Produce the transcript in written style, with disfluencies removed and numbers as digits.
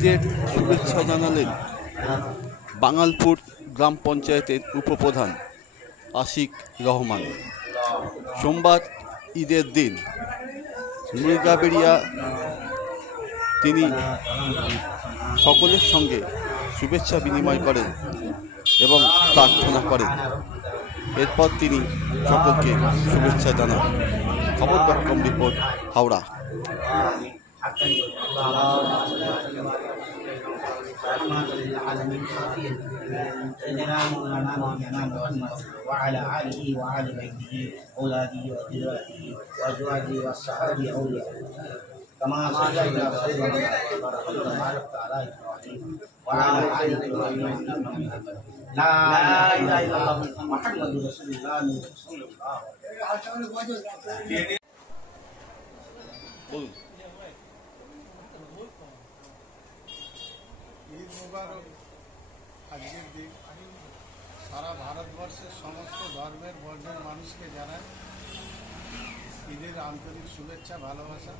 ঈদের শুভেচ্ছা জানালেন বাঙালপুর গ্রাম পঞ্চায়েতের উপপ্রধান আশিক রহমান। সোমবার ঈদের দিন মুরগাবেড়িয়া তিনি সকলের সঙ্গে শুভেচ্ছা বিনিময় করেন এবং প্রার্থনা করেন। এরপর তিনি সকলকে শুভেচ্ছা জানান। খবর.com রিপোর্ট, হাওড়া। كما صلينا وباركت على ابراهيم وعلى ال ابراهيم انك حميد مجيد لا اله الا الله محمد رسول الله صلى الله عليه وسلم। ঈদ মুবারক। আজকের দিন সারা ভারতবর্ষের সমস্ত ধর্মের বর্ণের মানুষকে জানায় ঈদের আন্তরিক শুভেচ্ছা, ভালোবাসা।